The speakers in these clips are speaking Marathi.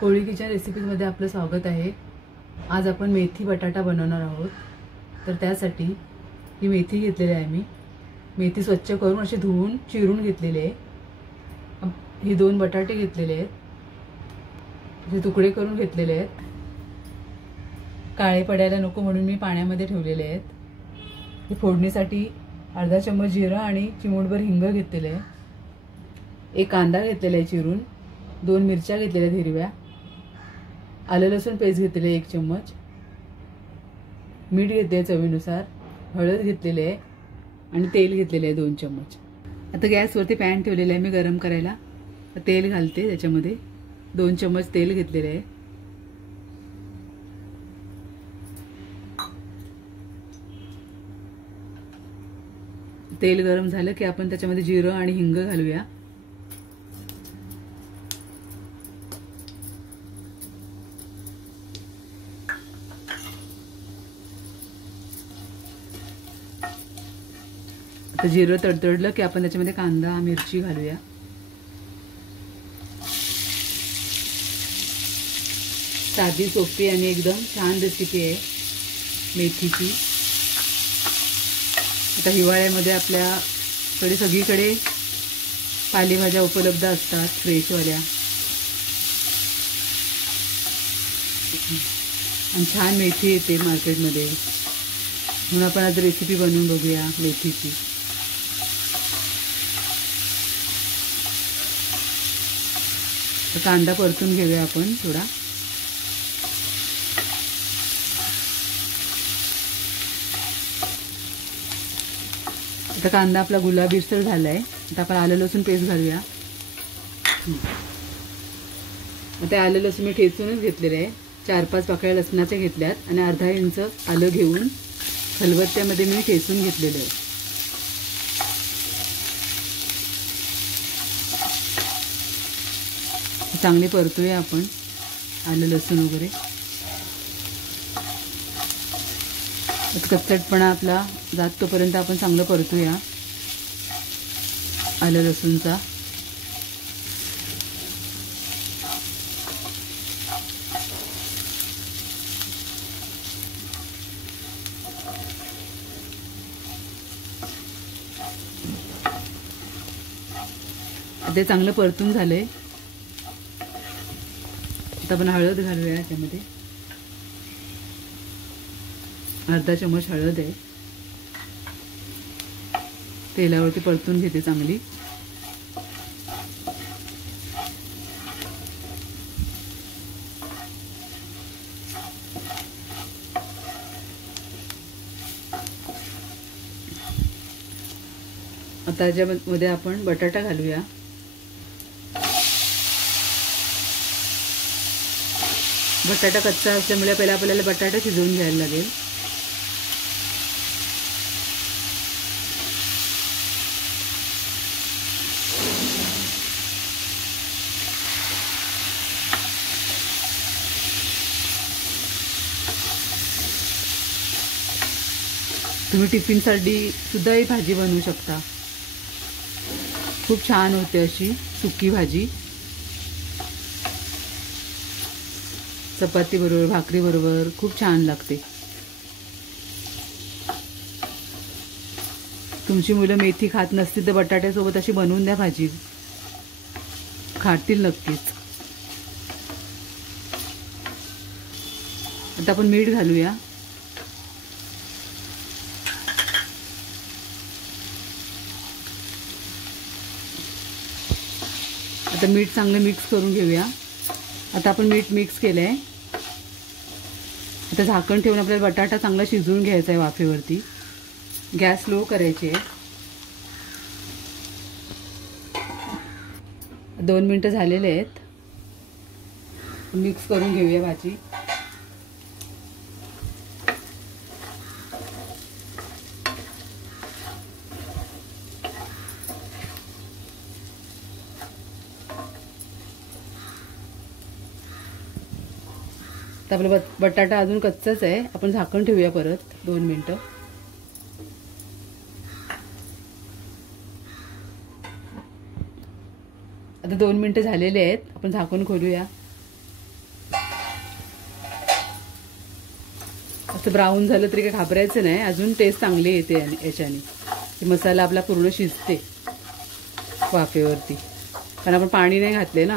कोळी किचन रेसिपीजमध्ये आपलं स्वागत आहे। आज आपण मेथी बटाटा बनवणार आहोत। तर त्यासाठी ही मेथी घेतलेली आहे। मी मेथी स्वच्छ करून अशी धुवून चिरून घेतलेली आहे। ही 2 बटाटे घेतलेले आहेत, जे तुकडे करून घेतलेले आहेत। काळे पडायला नको म्हणून मी पाण्यामध्ये ठेवलेले आहेत। ही फोडणीसाठी अर्धा चम्मच जिरा आणि चिमूटभर हिंग घेतलेले आहे। एक कांदा घेतलेला आहे चिरून, 2 मिरच्या घेतलेल्या हिरव्या, आलं लसूण पेस्ट घेतलेले 1 चम्मच, मीठ घेतले चवीनुसार, हळद घेतलेले आहे आणि तेल घेतलेले आहे 2 चम्मच। आता गॅसवरती पॅन ठेवलेला आहे मी गरम करायला। तेल घालते, त्याच्यामध्ये 2 चम्मच तेल घेतलेले आहे। तेल गरम झालं की आपण त्याच्यामध्ये जिरं आणि हिंग घालूया। आता जिरं तडतडलं की आपण त्याच्यामध्ये कांदा मिरची घालूया। साधी सोपी आणि एकदम छान रेसिपी आहे मेथीची। आता हिवाळ्यामध्ये आपल्याकडे सगळीकडे पालेभाज्या उपलब्ध असतात फ्रेशवाल्या, आणि छान मेथी येते मार्केटमध्ये, म्हणून आपण आज रेसिपी बनवून बघूया मेथीची। कांदा परतून घेऊया आपण थोडा। आता कांदा आपला गुलाबीसर झालाय। आता आपण आलं लसूण पेस्ट घालूया। आता आलं लसूण मी ठेचूनच घेतलेलं आहे। 4-5 पाकळ्या लसणाच्या घेतल्यात आणि अर्धा इंच आलं घेऊन खलबत्त्यामध्ये मी ठेचून घेतलेलं आहे। चांगले परतूया आपण आलं लसूण वगैरे। कच्चटपणा आपला जात तोपर्यंत आपण चांगलं परतूया आलं लसूणचा। ते चांगलं परतून झालंय। आता आपण हळद घालूया त्यामध्ये, अर्धा चम्मच हळद आहे। तेलावरती परतून घेते चांगली। आता याच्यामध्ये आपण बटाटा घालूया। बटाटा कच्चा असल्यामुळे पहिला आपल्याला बटाटा शिजवून घ्यायला लागेल। तुम्ही टिफिनसाठी सुद्धा ही भाजी बनवू शकता। खूप छान होते अशी सुकी भाजी, चपाती बरोबर भाकरी बरोबर खूप छान लागते। तुमची मुलं मेथी खात नसतील तर बटाट्यासोबत अशी बनवून द्या भाजी, खातील नक्कीच। आता आपण मीठ घालूया। आता मीठ चांगलं मिक्स करून घेऊया। आता आपण मीठ मिक्स केलंय। आता झाकण ठेवून आपल्याला बटाटा चांगला शिजवून घ्यायचा आहे वाफेवरती। गॅस लो करायचे आहे। 2 मिनिटं झालेले आहेत। मिक्स करून घेऊया भाजी। तर आपला बटाटा अजून कच्चाच आहे, आपण झाकण ठेवूया परत 2 मिनिटं। आता 2 मिनिटं झालेले आहेत, आपण झाकून खोलूया। जास्त ब्राऊन झालं तरी काही घाबरायचं नाही, अजून टेस्ट चांगली येते याच्याने. मसाला आपला पूर्ण शिजते वाफेवरती, कारण आपण पाणी नाही घातले ना.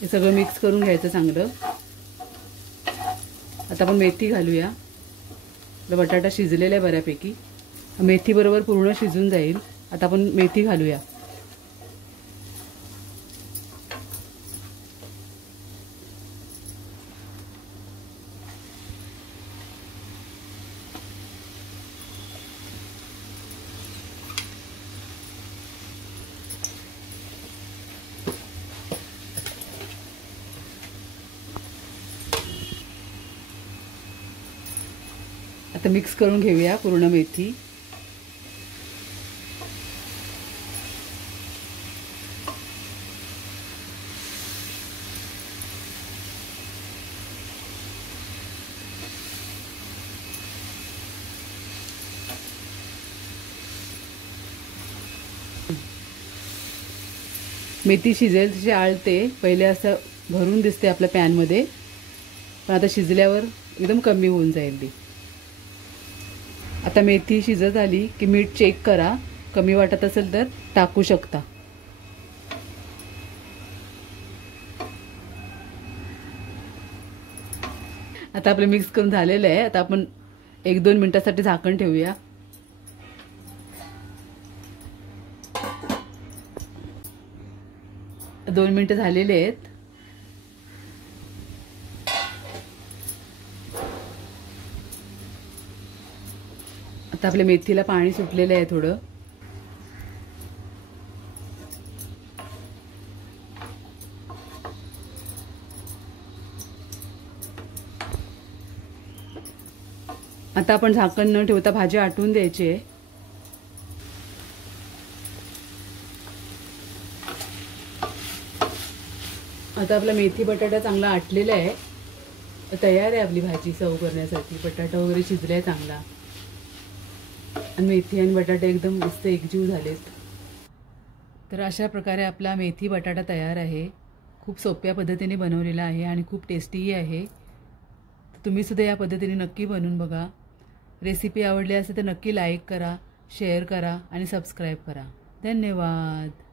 हे सगळं मिक्स करून घ्यायचं चांगलं. आता आपण मेथी घालूया. बटाटा शिजलेला आहे बऱ्यापैकी, मेथी बरोबर पूर्ण शिजून जाईल. आता आपण मेथी घालूया. आता मिक्स करून घेऊया पूर्ण मेथी. मेथी शिजेल तशी आळते. पहिले असं भरून दिसते आपल्या पॅनमध्ये, पण आता शिजल्यावर एकदम कमी होऊन जाईल ती. आता मेथी शिजत आली की मीठ चेक करा, कमी वाटत असेल तर टाकू शकता. आता आपलं मिक्स करून झालेलं आहे. आता आपण 1-2 मिनिटासाठी झाकण ठेवूया. दोन मिनिटं झालेले आहेत. आता आपल्या मेथीला पाणी सुटलेलं आहे थोडं. आता आपण झाकण न ठेवता भाजी आटवून द्यायची आहे. आता आपला मेथी बटाटा चांगला आटलेला आहे. तयार आहे आपली भाजी सर्व करण्यासाठी. बटाटा वगैरे शिजलाय चांगला आणि मेथी आणि बटाटे एकदम मस्त एकजीव झालेत. तर अशा प्रकारे आपला मेथी बटाटा तयार आहे. खूप सोप्या पद्धतीने बनवलेला आहे आणि खूप टेस्टीही आहे. तुम्ही सुद्धा या पद्धतीने नक्की बनवून बघा. रेसिपी आवडली असेल तर नक्की लाईक करा, शेअर करा आणि सबस्क्राईब करा. धन्यवाद.